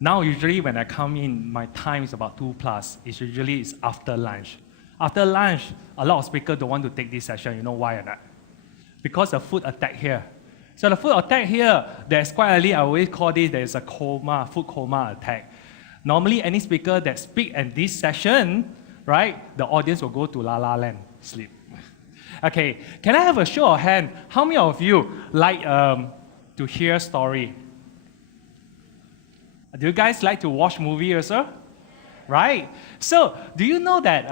Now, usually when I come in, my time is about 2+. It's after lunch. After lunch, a lot of speakers don't want to take this session. You know why or not? Because the food attack here. So the food attack here, there's quite early, I always call this, there's a coma, food coma attack. Normally, any speaker that speak at this session, right, the audience will go to la la land, sleep. Okay, can I have a show of hand? How many of you like to hear story? Do you guys like to watch movie also? Right? So, do you know that,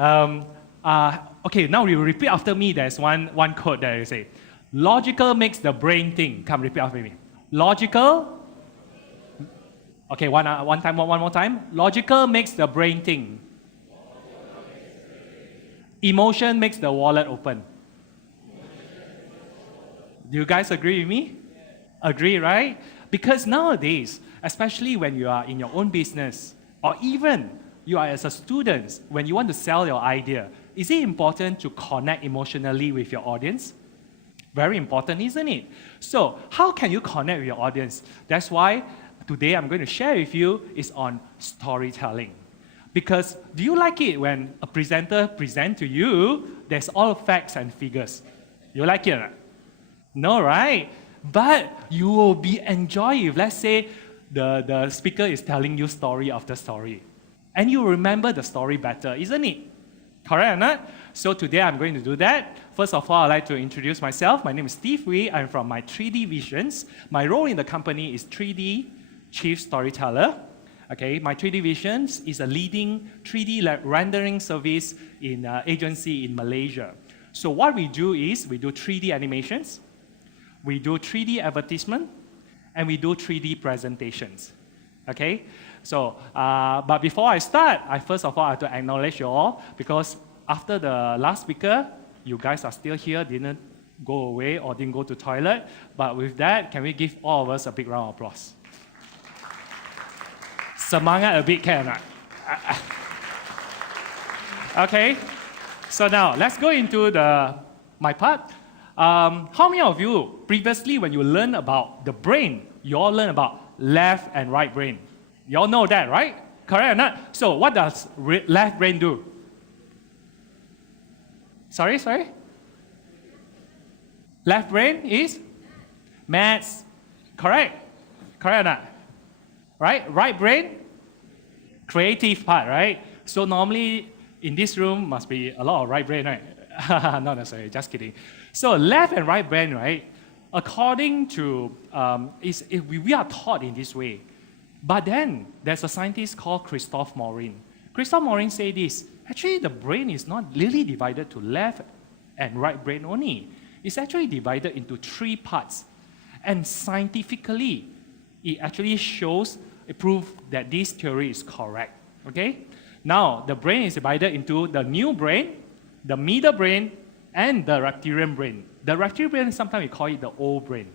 okay, now you repeat after me, there's one quote that you say, logical makes the brain think. Come, repeat after me. Logical, okay, one more time. Logical makes the brain think. Emotion makes the wallet open. Do you guys agree with me? Agree, right? Because nowadays, especially when you are in your own business, or even you are as a student, when you want to sell your idea, is it important to connect emotionally with your audience? Very important, isn't it? So, how can you connect with your audience? That's why today I'm going to share with you is on storytelling. Because do you like it when a presenter presents to you, there's all facts and figures? You like it or not? No, right? But you will be enjoying if, let's say, the speaker is telling you story after story. And you remember the story better, isn't it? Correct or not? So today I'm going to do that. First of all, I'd like to introduce myself. My name is Steve Wee. I'm from my 3D Visions. My role in the company is 3D Chief Storyteller. Okay, my 3D Visions is a leading 3D rendering service in agency in Malaysia. So what we do is we do 3D animations, we do 3D advertisement, and we do 3D presentations. Okay? So, but before I start, first of all, I have to acknowledge you all, because after the last speaker, you guys are still here, didn't go away or didn't go to toilet. But with that, can we give all of us a big round of applause? Semangat a bit, can or not? Okay, so now let's go into my part. How many of you, previously when you learn about the brain, you all learn about left and right brain? You all know that, right? Correct or not? So what does left brain do? Sorry? Left brain is maths. Correct? Correct or not? Right? Right brain? Creative part, right? So normally in this room must be a lot of right brain, right? Not necessarily, just kidding. So left and right brain, right? According to, we are taught in this way. But then there's a scientist called Christophe Morin. Christophe Morin said this, actually the brain is not really divided to left and right brain only. It's actually divided into 3 parts. And scientifically, it actually shows, it proves that this theory is correct. Okay? Now, the brain is divided into the new brain, the middle brain, and the reptilian brain. The reptilian brain, sometimes we call it the old brain.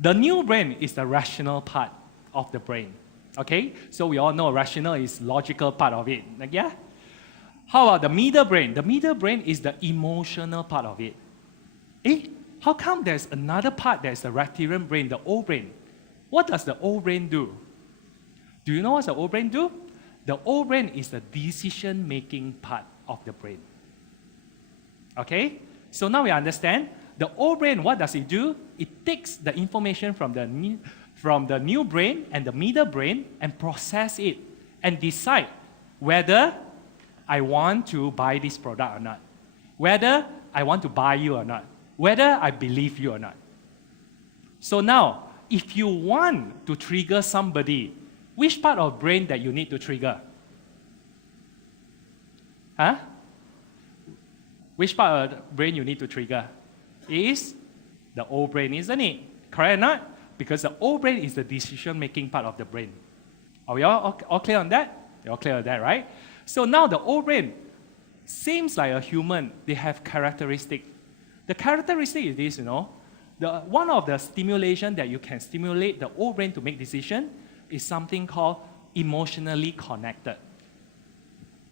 The new brain is the rational part of the brain. Okay? So we all know rational is logical part of it. Like, yeah? How about the middle brain? The middle brain is the emotional part of it. How come there's another part that's the reptilian brain, the old brain? What does the old brain do? Do you know what the old brain do? The old brain is the decision-making part of the brain. Okay? So now we understand. The old brain, what does it do? It takes the information from the new brain and the middle brain and process it and decide whether I want to buy this product or not, whether I want to buy you or not, whether I believe you or not. So now, if you want to trigger somebody, which part of brain that you need to trigger? Huh? Which part of the brain you need to trigger? It is the old brain, isn't it? Correct or not? Because the old brain is the decision-making part of the brain. Are we all clear on that? You're all clear on that, right? So now the old brain seems like a human. They have characteristics. The characteristic is this, one of the stimulation that you can stimulate the old brain to make decision is something called emotionally connected.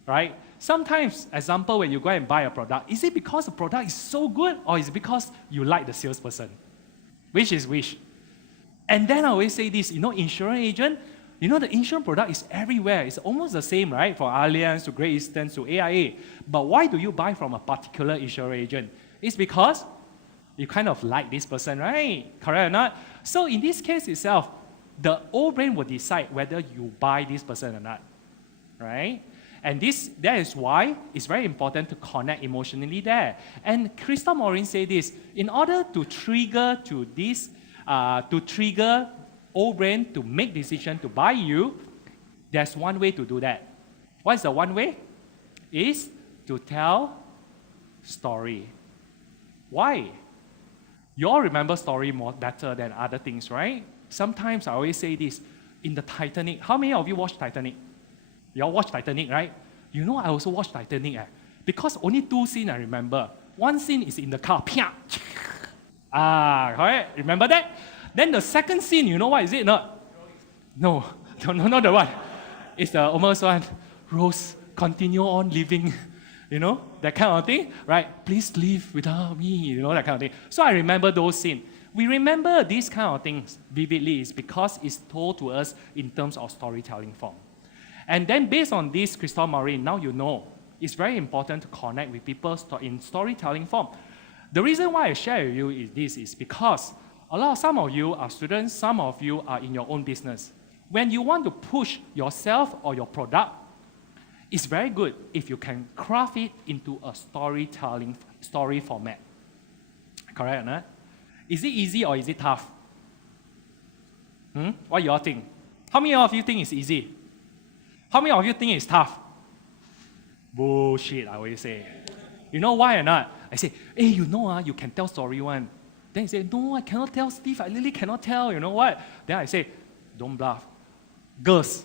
Right? Sometimes, example, when you go and buy a product, is it because the product is so good or is it because you like the salesperson? Which is which? And then I always say this, insurance agent, You know, the insurance product is everywhere. It's almost the same, right? From Allianz to Great Eastern to AIA. But why do you buy from a particular insurance agent? It's because you kind of like this person, right? Correct or not? So in this case itself, the old brain will decide whether you buy this person or not, right? And that is why it's very important to connect emotionally there. And Christophe Morin said this, in order to trigger old brain to make decision to buy you, there's one way to do that. What's the one way? Is to tell story. Why? You all remember story more better than other things, right? Sometimes I always say this, in the Titanic, how many of you watched Titanic? You all watch Titanic, right? You know I also watched Titanic, because only 2 scenes I remember. One scene is in the car, correct? Remember that? Then the second scene, you know what is it? No, not the one. It's the almost one, Rose, continue on living, you know, that kind of thing, right? Please live without me, you know, that kind of thing. So I remember those scenes. We remember these kind of things vividly is because it's told to us in terms of storytelling form. And then based on this, Christophe Morin, now you know, it's very important to connect with people in storytelling form. The reason why I share with you is because some of you are students, some of you are in your own business. When you want to push yourself or your product, it's very good if you can craft it into a story format. Correct or not? Is it easy or is it tough? What you all think? How many of you think it's easy? How many of you think it's tough? Bullshit, I always say. You know why or not? I say, hey, you know, you can tell story one. Then he say, no, I cannot tell, Steve. I really cannot tell. You know what? Then I say, don't bluff. Girls.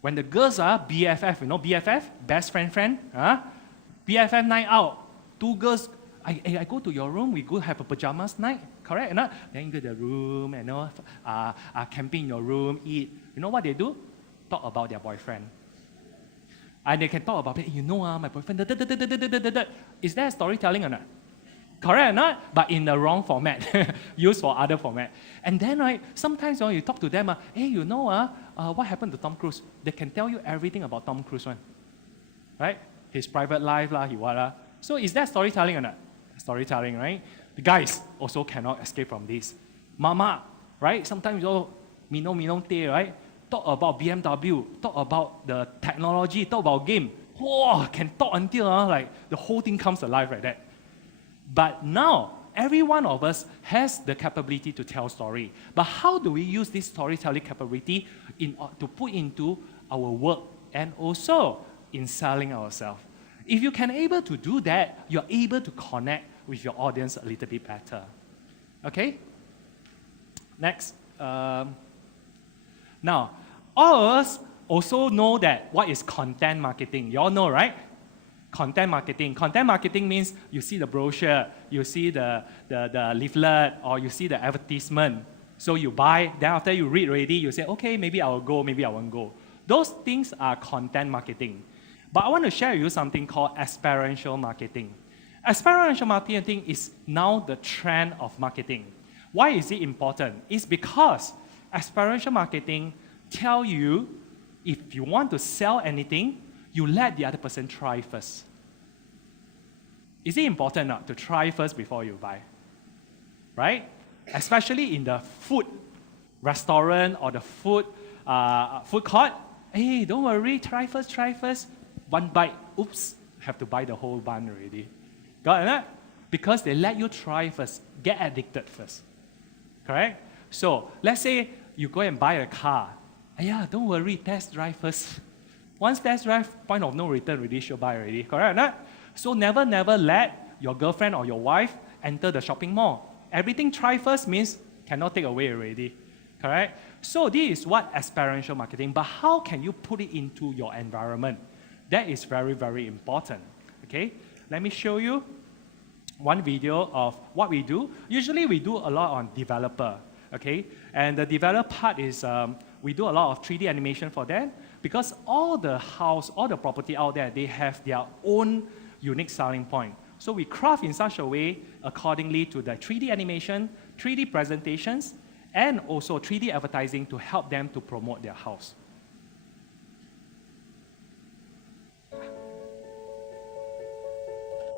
When the girls are BFF, you know BFF? Best friend? BFF night out. 2 girls, I go to your room, we go have a pajamas night. Correct or not? Then you go to the room and camping in your room, eat. You know what they do? Talk about their boyfriend. And they can talk about, hey, you know, my boyfriend, Is that storytelling or not? Correct or not? But in the wrong format, used for other format. And then, right, sometimes you talk to them, hey, you know, what happened to Tom Cruise? They can tell you everything about Tom Cruise, right? His private life, he what. So is that storytelling or not? Storytelling, right? The guys also cannot escape from this. Mama, right? Sometimes you minong te, right? Talk about BMW, talk about the technology, talk about game. Whoa, can talk until like the whole thing comes alive like that. But now, every one of us has the capability to tell story. But how do we use this storytelling capability to put into our work and also in selling ourselves? If you can able to do that, you're able to connect with your audience a little bit better. Okay? Next. Now, all of us also know that what is content marketing. You all know, right? Content marketing. Content marketing means you see the brochure, you see the leaflet, or you see the advertisement. So you buy, then after you read already, you say, okay, maybe I will go, maybe I won't go. Those things are content marketing. But I want to share with you something called experiential marketing. Experiential marketing is now the trend of marketing. Why is it important? It's because experiential marketing tell you if you want to sell anything, you let the other person try first. Is it important not to try first before you buy? Right? Especially in the food restaurant or the food court. Hey, don't worry, try first. One bite, oops, have to buy the whole bun already. Got it? Because they let you try first, get addicted first. Correct? So, let's say you go and buy a car. Don't worry, test drive first. Once test drive, point of no return already, she'll buy already. Correct or not? So never let your girlfriend or your wife enter the shopping mall. Everything try first means cannot take away already. Correct? So this is what experiential marketing, but how can you put it into your environment? That is very, very important. Okay? Let me show you one video of what we do. Usually we do a lot on developer. Okay? And the developer part is we do a lot of 3D animation for them because all the property out there, they have their own unique selling point. So we craft in such a way accordingly to the 3D animation, 3D presentations, and also 3D advertising to help them to promote their house.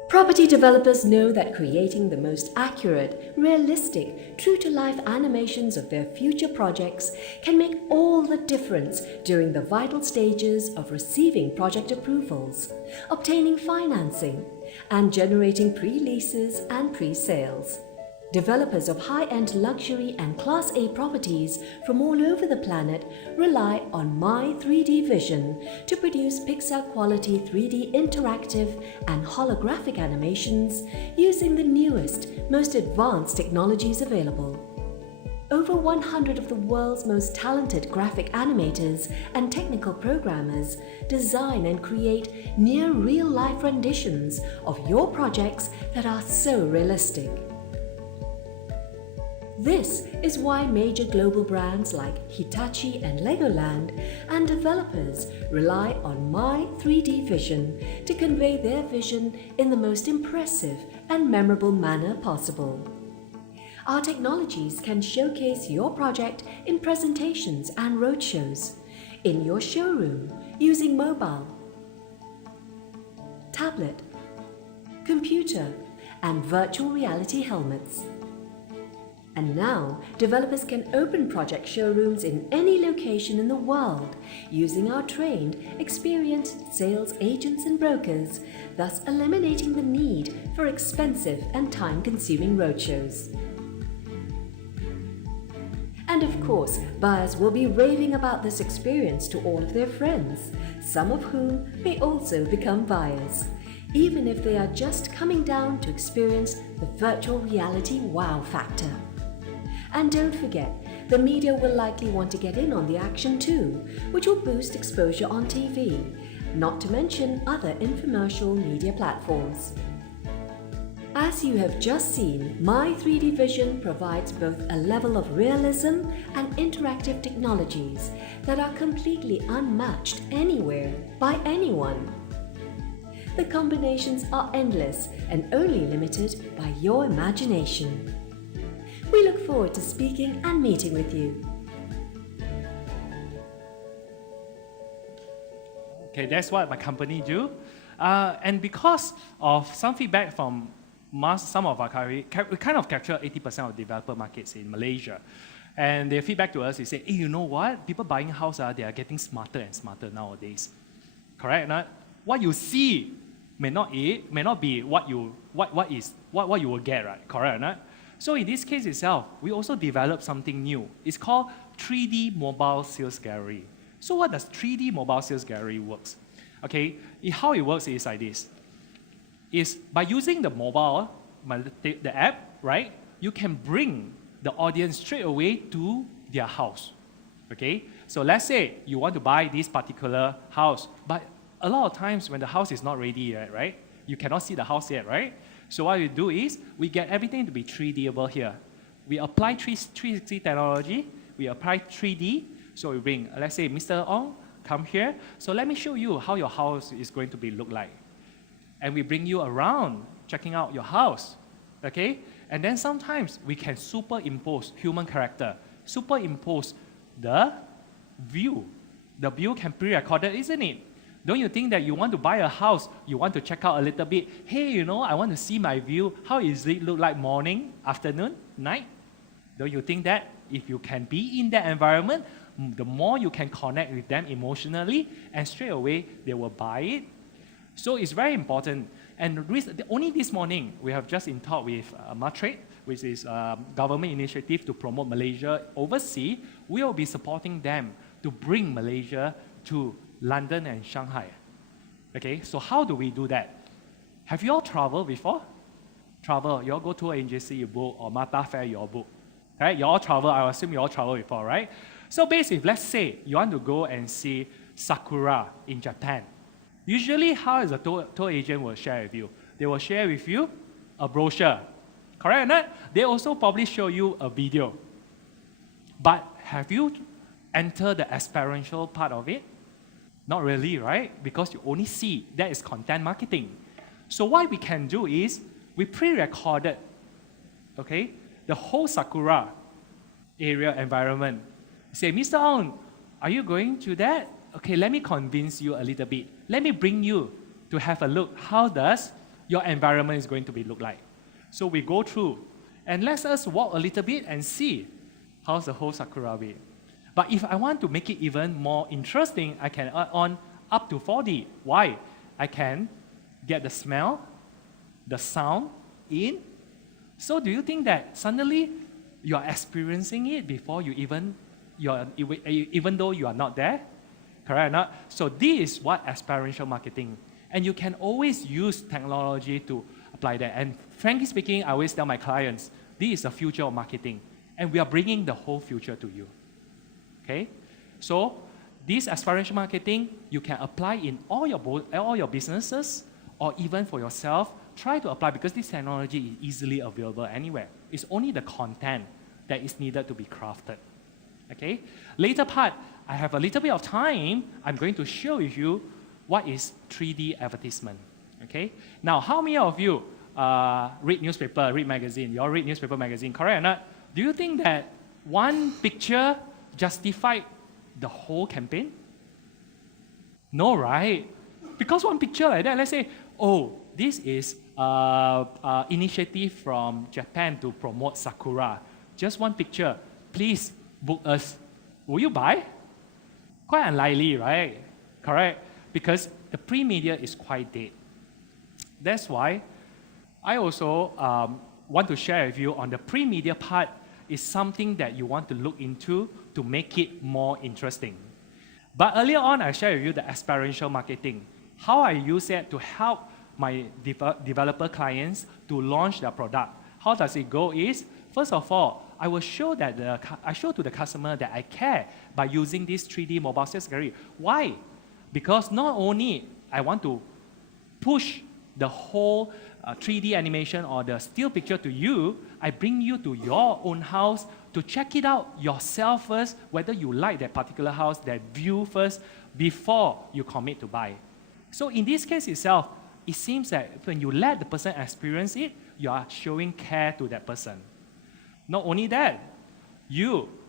Property developers know that creating the most accurate, realistic, true-to-life animations of their future projects can make all the difference during the vital stages of receiving project approvals, obtaining financing, and generating pre-leases and pre-sales. Developers of high-end luxury and Class A properties from all over the planet rely on My 3D Vision to produce Pixar-quality 3D interactive and holographic animations using the newest, most advanced technologies available. Over 100 of the world's most talented graphic animators and technical programmers design and create near real-life renditions of your projects that are so realistic. This is why major global brands like Hitachi and Legoland and developers rely on My 3D Vision to convey their vision in the most impressive and memorable manner possible. Our technologies can showcase your project in presentations and roadshows, in your showroom, using mobile, tablet, computer, and virtual reality helmets. And now, developers can open project showrooms in any location in the world using our trained, experienced sales agents and brokers, thus eliminating the need for expensive and time-consuming roadshows. And of course, buyers will be raving about this experience to all of their friends, some of whom may also become buyers, even if they are just coming down to experience the virtual reality wow factor. And don't forget, the media will likely want to get in on the action too, which will boost exposure on TV, not to mention other infomercial media platforms. As you have just seen, My 3D Vision provides both a level of realism and interactive technologies that are completely unmatched anywhere by anyone. The combinations are endless and only limited by your imagination. We look forward to speaking and meeting with you. Okay, that's what my company do. And because of some feedback from some of our KRE, we kind of capture 80% of developer markets in Malaysia. And their feedback to us is say, hey, you know what? People buying house, they are getting smarter and smarter nowadays. Correct? Not? What you see may not be what you will get, right? Correct? Not? So in this case itself, we also developed something new. It's called 3D Mobile Sales Gallery. So what does 3D Mobile Sales Gallery works? Okay, how it works is like this. Is by using the mobile, the app, right? You can bring the audience straight away to their house. Okay, so let's say you want to buy this particular house, but a lot of times when the house is not ready yet, right? You cannot see the house yet, right? So what we do is, we get everything to be 3Dable here. We apply 360 technology, we apply 3D, so we bring, let's say, Mr. Ong, come here. So let me show you how your house is going to look like. And we bring you around, checking out your house, okay? And then sometimes we can superimpose human character, superimpose the view. The view can be pre-recorded, isn't it? Don't you think that you want to buy a house, you want to check out a little bit, hey, you know, I want to see my view, how does it look like morning, afternoon, night? Don't you think that if you can be in that environment, the more you can connect with them emotionally, and straight away they will buy it? So it's very important. And only this morning, we have just in talk with Matrade, which is a government initiative to promote Malaysia overseas. We will be supporting them to bring Malaysia to London and Shanghai. Okay, so how do we do that? Have you all traveled before? Travel, you all go to an agency, you book, or Mata Fair, you all book. Right? You all travel, I assume you all travel before, right? So basically, let's say you want to go and see Sakura in Japan. Usually, how is a tour agent will share with you? They will share with you a brochure. Correct or not? They also probably show you a video. But have you entered the experiential part of it? Not really, right? Because you only see, that is content marketing. So what we can do is, we pre-recorded, okay, the whole Sakura area environment. Say, Mr. Ong, are you going to that? Okay, let me convince you a little bit. Let me bring you to have a look. How does your environment is going to be look like? So we go through and let us walk a little bit and see how's the whole Sakura be. But if I want to make it even more interesting, I can add on up to 4D. Why? I can get the smell, the sound in. So do you think that suddenly you are experiencing it before you even though you are not there? Correct or not? So this is what experiential marketing. And you can always use technology to apply that. And frankly speaking, I always tell my clients, this is the future of marketing. And we are bringing the whole future to you. Okay? So this experiential marketing, you can apply in all your businesses or even for yourself. Try to apply because this technology is easily available anywhere. It's only the content that is needed to be crafted. Okay? Later part, I have a little bit of time. I'm going to share with you what is 3D advertisement. Okay? Now, how many of you read newspaper, read magazine? You all read newspaper, magazine, correct or not? Do you think that one picture justified the whole campaign? No, right? Because one picture like that, let's say, oh, this is initiative from Japan to promote Sakura. Just one picture. Please book us. Will you buy? Quite unlikely, right? Correct? Because the pre-media is quite dead. That's why I also want to share with you on the pre-media part is something that you want to look into to make it more interesting. But earlier on, I shared with you the experiential marketing. How I use it to help my developer clients to launch their product. How does it go is, first of all, I will show to the customer that I care by using this 3D mobile sales gallery. Why? Because not only I want to push the whole 3D animation or the still picture to you, I bring you to your own house to check it out yourself first, whether you like that particular house, that view first, before you commit to buy. So in this case itself, it seems that when you let the person experience it, you are showing care to that person. Not only that,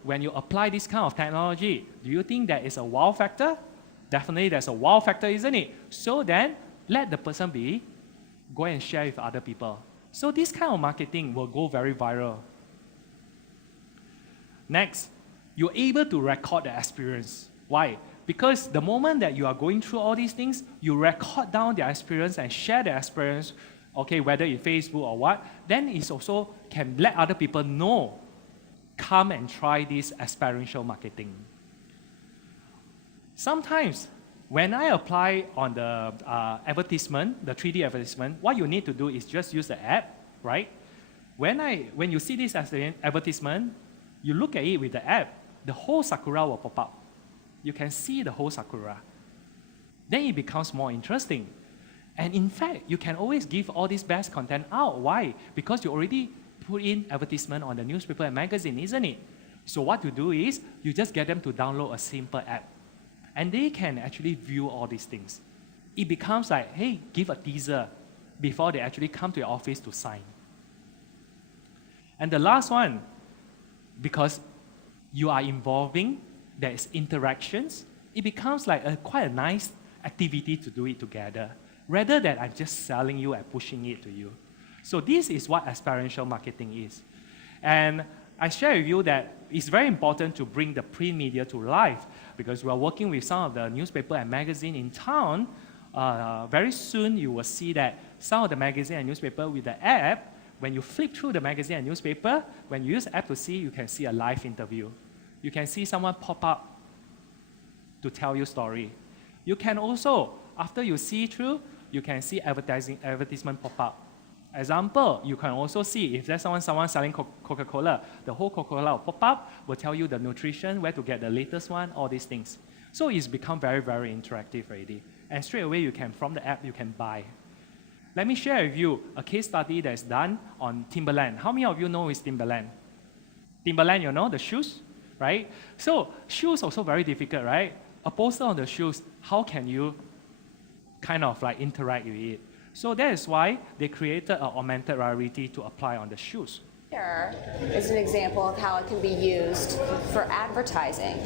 when you apply this kind of technology, do you think that is a wow factor? Definitely there's a wow factor, isn't it? So then, let the person go and share with other people. So this kind of marketing will go very viral. Next, you're able to record the experience. Why? Because the moment that you are going through all these things, you record down the experience and share the experience, okay, whether in Facebook or what, then it also can let other people know, come and try this experiential marketing. Sometimes, when I apply on the advertisement, the 3D advertisement, what you need to do is just use the app, right? When you see this as an advertisement, you look at it with the app, the whole Sakura will pop up. You can see the whole Sakura. Then it becomes more interesting. And in fact, you can always give all this best content out. Why? Because you already put in advertisement on the newspaper and magazine, isn't it? So what you do is, you just get them to download a simple app. And they can actually view all these things. It becomes like, hey, give a teaser before they actually come to your office to sign. And the last one, because you are involving, there is interactions, it becomes like quite a nice activity to do it together, rather than I'm just selling you and pushing it to you. So this is what experiential marketing is. And I share with you that it's very important to bring the print media to life because we are working with some of the newspaper and magazine in town. Very soon you will see that some of the magazine and newspaper with the app, when you flip through the magazine and newspaper, when you use the app to see, you can see a live interview. You can see someone pop up to tell you story. You can also, after you see through, you can see advertisement pop up. Example, you can also see if there's someone selling Coca-Cola, the whole Coca-Cola will pop up, will tell you the nutrition, where to get the latest one, all these things. So it's become very, very interactive already. And straight away, you can, from the app, you can buy. Let me share with you a case study that's done on Timberland. How many of you know is Timberland? Timberland, you know, the shoes, right? So shoes also very difficult, right? A poster on the shoes, how can you kind of like interact with it? So that is why they created an augmented reality to apply on the shoes. Here is an example of how it can be used for advertising.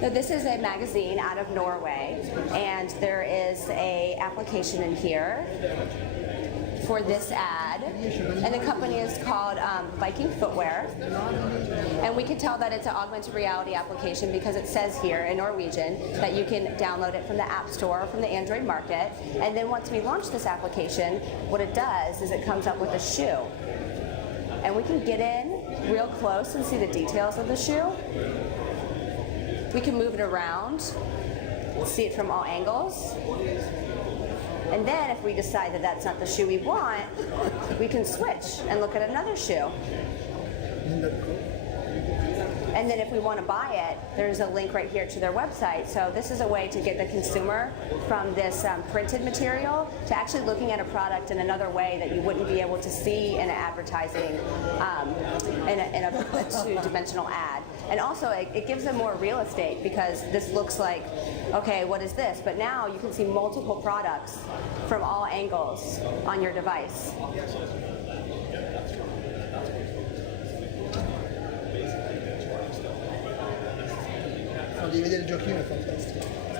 So this is a magazine out of Norway, and there is an application in here for this ad, and the company is called Viking Footwear, and we can tell that it's an augmented reality application because it says here in Norwegian that you can download it from the App Store or from the Android market, and then once we launch this application, what it does is it comes up with a shoe, and we can get in real close and see the details of the shoe. We can move it around, see it from all angles. And then if we decide that that's not the shoe we want, we can switch and look at another shoe. And then if we want to buy it, there's a link right here to their website. So this is a way to get the consumer from this printed material to actually looking at a product in another way that you wouldn't be able to see in an advertising, in a two-dimensional ad. And also it gives them more real estate because this looks like, okay, what is this? But now you can see multiple products from all angles on your device.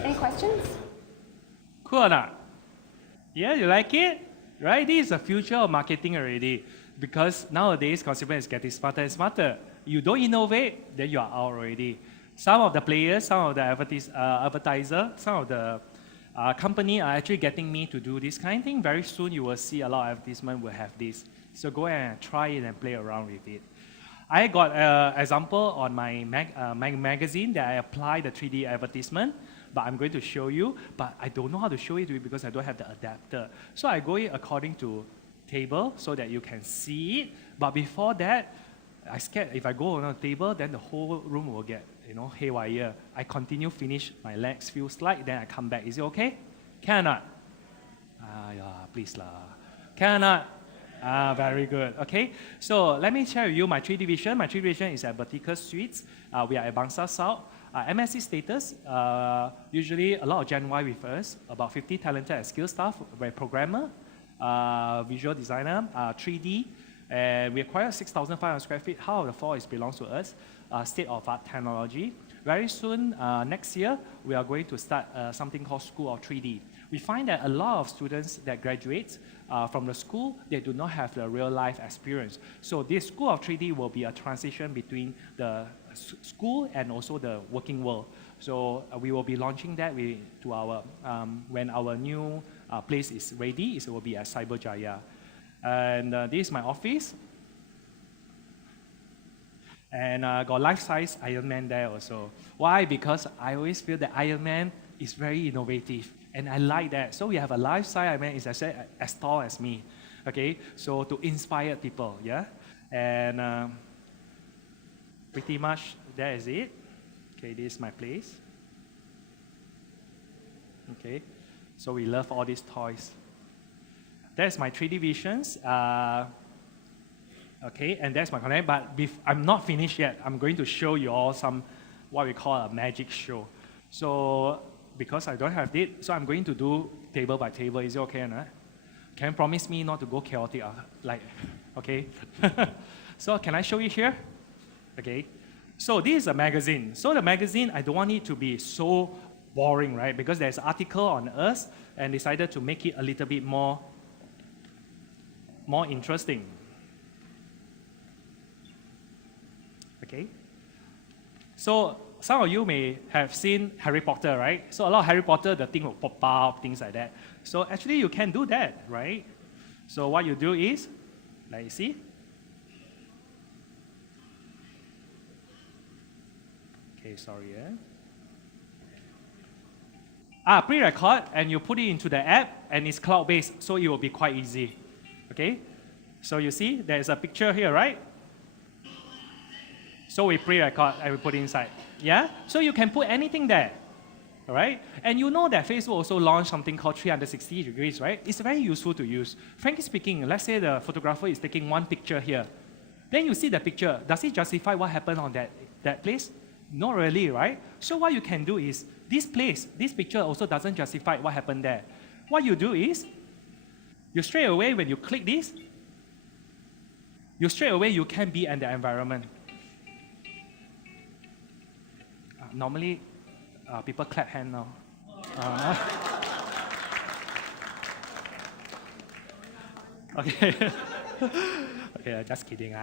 Any questions? Cool or not? Yeah, you like it? Right? This is the future of marketing already. Because nowadays, consumer is getting smarter and smarter. You don't innovate, then you are out already. Some of the players, some of the advertisers, some of the company are actually getting me to do this kind of thing. Very soon, you will see a lot of advertisement will have this. So go and try it and play around with it. I got an example on my magazine that I apply the 3D advertisement, but I'm going to show you, but I don't know how to show it to you because I don't have the adapter. So I go in according to table so that you can see it, but before that, I scared if I go on a table, then the whole room will get, haywire. I continue, finish my next few slides, then I come back. Is it okay? Can or not? Yeah, please lah. Can or not? Very good. Okay, so let me share with you my 3D vision. My 3D vision is at Vertical Suites. We are at Bangsa South. MSc status, usually a lot of Gen Y with us, about 50 talented and skilled staff. We're a programmer, visual designer, 3D, and we acquired 6,500 square feet. Half of the floor belongs to us, state-of-art technology. Very soon, next year, we are going to start something called School of 3D. We find that a lot of students that graduate from the school, they do not have the real-life experience. So this School of 3D will be a transition between the school and also the working world. So we will be launching that to our when our new place is ready. It will be at Cyberjaya. And this is my office. And got life-size Iron Man there also. Why? Because I always feel that Iron Man is very innovative. And I like that. So we have a life-size Iron Man is as tall as me. Okay? So to inspire people, yeah? And pretty much that is it. Okay, this is my place. Okay? So we love all these toys. That's my 3D visions. Okay, and that's my content, but I'm not finished yet. I'm going to show you all some, what we call a magic show. So, because I don't have it, so I'm going to do table by table. Is it okay or not? Can you promise me not to go chaotic? Okay? So, can I show you here? Okay. So, this is a magazine. So, the magazine, I don't want it to be so boring, right? Because there's an article on us, and decided to make it a little bit more interesting. Okay. So some of you may have seen Harry Potter, right? So a lot of Harry Potter, the thing will pop up, things like that. So actually you can do that, right? So what you do is, let you see. Okay, sorry. Pre-record, and you put it into the app, and it's cloud-based, so it will be quite easy. Okay? So you see, there's a picture here, right? So we pre-record and we put it inside. Yeah? So you can put anything there. All right? And you know that Facebook also launched something called 360 degrees, right? It's very useful to use. Frankly speaking, let's say the photographer is taking one picture here. Then you see the picture. Does it justify what happened on that place? Not really, right? So what you can do is, this picture also doesn't justify what happened there. What you do is, you straight away, when you click this, you straight away you can be in the environment. Normally, people clap hand now. Okay. Okay, just kidding.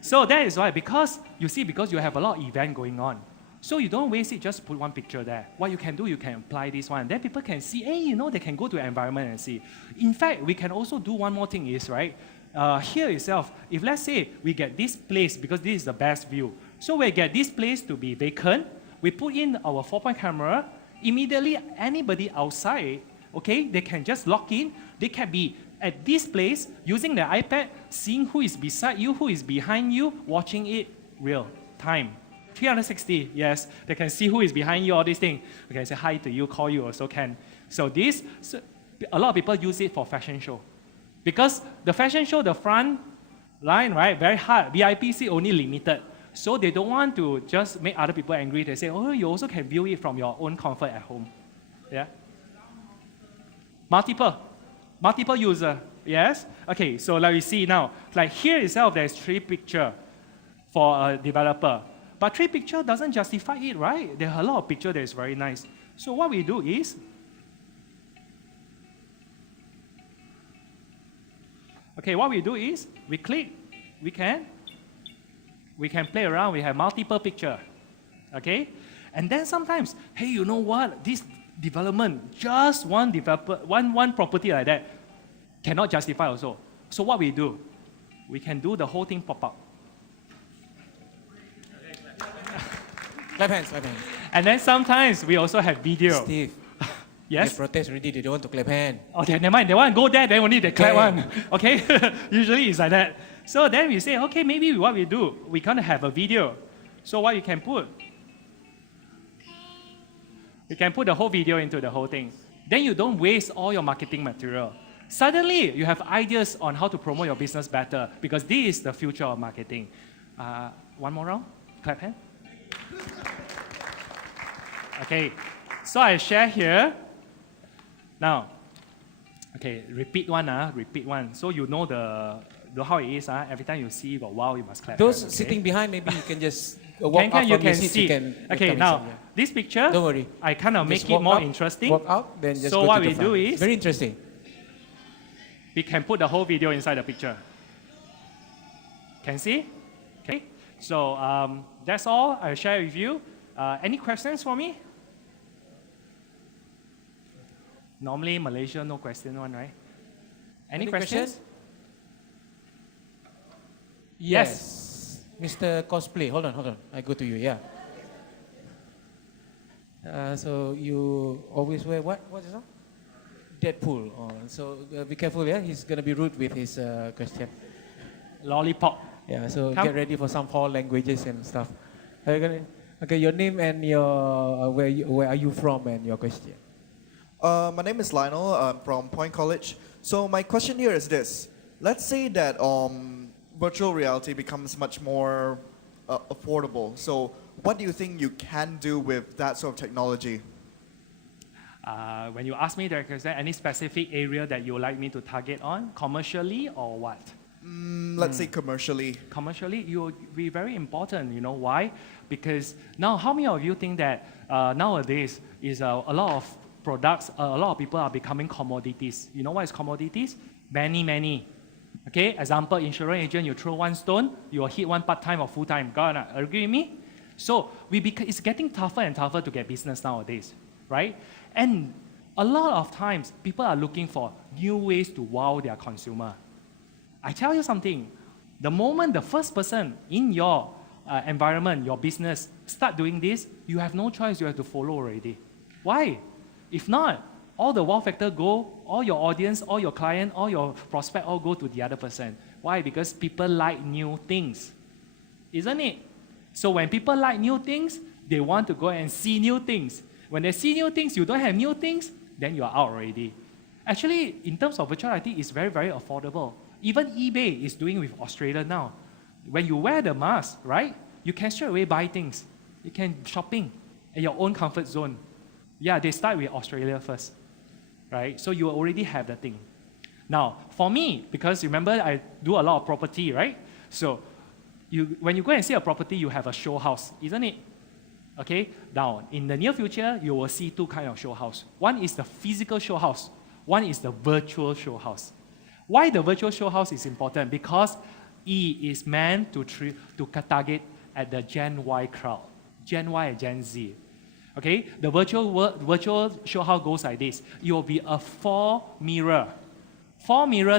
So that is why, because you have a lot of event going on. So you don't waste it, just put one picture there. What you can do, you can apply this one. Then people can see, hey, they can go to the environment and see. In fact, we can also do one more thing is, right, here itself, if let's say we get this place, because this is the best view. So we get this place to be vacant, we put in our 4-point camera, immediately anybody outside, okay, they can just log in, they can be at this place using their iPad, seeing who is beside you, who is behind you, watching it real time. 360, yes, they can see who is behind you, all these things. They can say hi to you, call you also can. So a lot of people use it for fashion show. Because the fashion show, the front line, right, very hard. VIP seat only limited. So they don't want to just make other people angry. They say, oh, you also can view it from your own comfort at home. Yeah? Multiple user, yes? Okay, so like we see now, like here itself, there's 3 pictures for a developer. But 3 pictures doesn't justify it, right? There are a lot of pictures that is very nice. So what we do is, we click, we can play around, we have multiple pictures, okay? And then sometimes, hey, you know what? This development, just one developer, one property like that, cannot justify also. So what we do, we can do the whole thing pop up. Clap hands, clap hands. And then sometimes we also have video. Steve, Yes? they protest already, they don't want to clap hand. Okay, never mind. They want to go there, then only they clap one. Okay? Usually it's like that. So then we say, okay, maybe what we do, we kind of have a video. So what you can put? You can put the whole video into the whole thing. Then you don't waste all your marketing material. Suddenly, you have ideas on how to promote your business better because this is the future of marketing. One more round? Clap hand. Okay, so I share here. Now, okay, repeat one. So you know how it is. Every time you see got wow, you must clap. Those okay? sitting behind, maybe you can just walk out you from can your seat. see. You can Okay, now, this picture, don't worry. I kind of make Just it more up, interesting. Walk out, then just So go what to the we front. do is, Very interesting. we can put the whole video inside the picture. Can see? Okay, so that's all I'll share with you. Any questions for me? Normally Malaysia no question one, right? Any questions? Yes. Mr. Cosplay, hold on. I go to you, yeah. So you always wear what? What is that? Deadpool. Oh, so be careful, yeah? He's going to be rude with his question. Lollipop. Yeah, so Come. get ready for some foreign languages and stuff. Are you gonna, okay, your name and your where are you from and your question. My name is Lionel. I'm from Point College. So my question here is this. Let's say that virtual reality becomes much more affordable. So what do you think you can do with that sort of technology? When you ask me, is there any specific area that you would like me to target on, commercially or what? Let's say commercially. Commercially, you will be very important. You know why? Because now, how many of you think that nowadays is a lot of products, a lot of people are becoming commodities. You know what is commodities? Many. Okay, example, insurance agent, you throw one stone, you will hit one part-time or full-time. Got it? Agree with me? So it's getting tougher and tougher to get business nowadays, right? And a lot of times, people are looking for new ways to wow their consumer. I tell you something, the moment the first person in your environment, your business, start doing this, you have no choice, you have to follow already. Why? If not, all the wow factor go, all your audience, all your client, all your prospect all go to the other person. Why? Because people like new things, isn't it? So when people like new things, they want to go and see new things. When they see new things, you don't have new things, then you are out already. Actually, in terms of virtual reality, it's very, very affordable. Even eBay is doing with Australia now. When you wear the mask, right, you can straight away buy things. You can shopping in your own comfort zone. Yeah, they start with Australia first, right? So you already have the thing. Now, for me, because remember I do a lot of property, right? So when you go and see a property, you have a show house, isn't it? Okay, now in the near future, you will see two kinds of show house. One is the physical show house, one is the virtual show house. Why the virtual show house is important? Because E is meant to target at the Gen Y crowd, Gen Y and Gen Z. Okay, the virtual show house goes like this. It will be a 4-mirror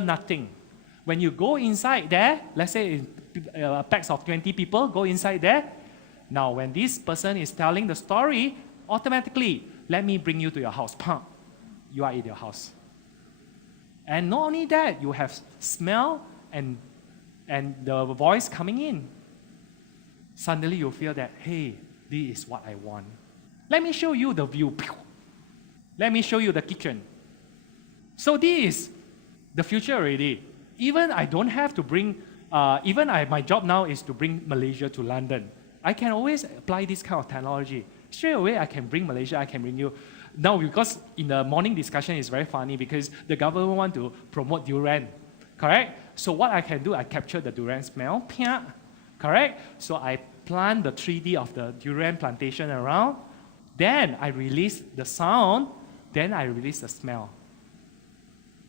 nothing. When you go inside there, let's say a pack of 20 people go inside there. Now, when this person is telling the story, automatically, let me bring you to your house. Pam, you are in your house. And not only that, you have smell and the voice coming in. Suddenly, you feel that, hey, this is what I want. Let me show you the view. Let me show you the kitchen. So this is the future already. Even I don't have to bring, my job now is to bring Malaysia to London. I can always apply this kind of technology. Straight away, I can bring Malaysia, I can bring you. Now, because in the morning discussion, it's very funny because the government want to promote durian, correct? So what I can do, I capture the durian smell, correct? So I plant the 3D of the durian plantation around, then I release the sound, then I release the smell.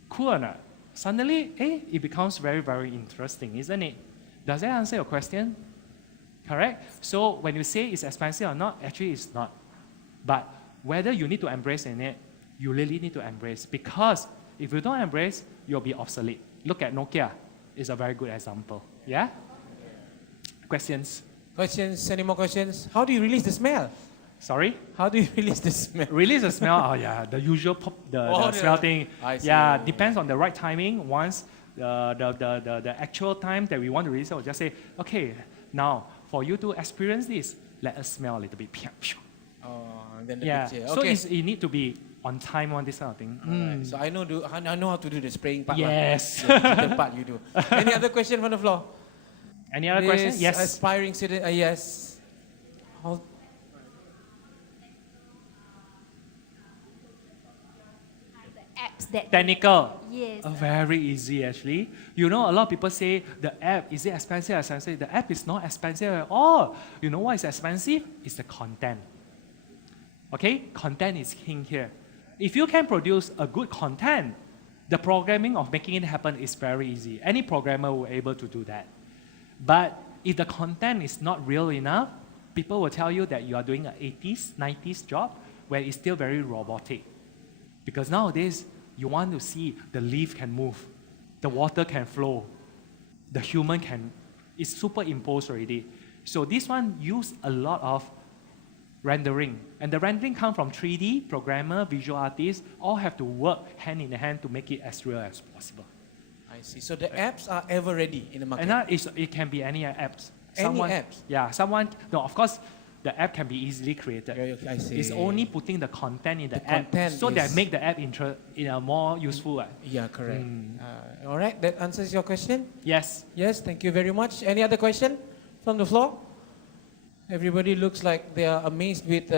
Cool or not? Suddenly, it becomes very, very interesting, isn't it? Does that answer your question? Correct? So when you say it's expensive or not, actually it's not. But whether you need to embrace in it, you really need to embrace. Because if you don't embrace, you'll be obsolete. Look at Nokia. It's a very good example. Yeah? Questions? Questions? Any more questions? How do you release the smell? Sorry? How do you release the smell? Release the smell? Oh yeah, the usual the smell thing. Yeah, depends on the right timing. Once the actual time that we want to release, we'll just say, okay, now for you to experience this, let us smell a little bit. Oh, and then the picture. Okay. So it need to be on time on this kind of thing. Right. So I know how to do the spraying part. Yes. The part you do. Any other question from the floor? Any other questions? Yes. Aspiring student. Yes. How, apps that technical. Yes. Very easy actually. You know, a lot of people say the app, is it expensive? Expensive? The app is not expensive at all. You know what is expensive? It's the content. Okay, content is king here. If you can produce a good content, the programming of making it happen is very easy. Any programmer will be able to do that. But if the content is not real enough, people will tell you that you are doing an 80s, 90s job where it's still very robotic. Because nowadays, you want to see the leaf can move, the water can flow, the human can, it's superimposed already. So this one use a lot of rendering. And the rendering comes from 3D, programmer, visual artists, all have to work hand in hand to make it as real as possible. I see. So the apps are ever ready in the market? And it can be any apps. Any apps? Yeah, no, of course, the app can be easily created. I see. It's only putting the content in the app content so that make the app in a more useful way. Yeah, correct. All right, that answers your question? Yes. Yes, thank you very much. Any other question from the floor? Everybody looks like they are amazed with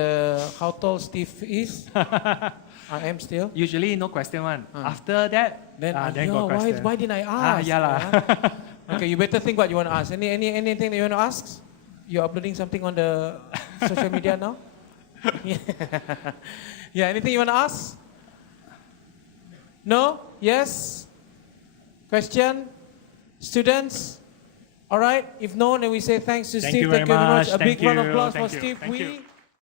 how tall Steve is. I am still. Usually no question one. After that, then go question. Why didn't I ask? Okay, you better think what you want to ask. Anything that you want to ask? You're uploading something on the social media now? Yeah, anything you want to ask? No? Yes? Question? Students? All right, if no, then we say thanks to Steve. Thank you very much. A big round of applause Thank for you. Steve. Thank you.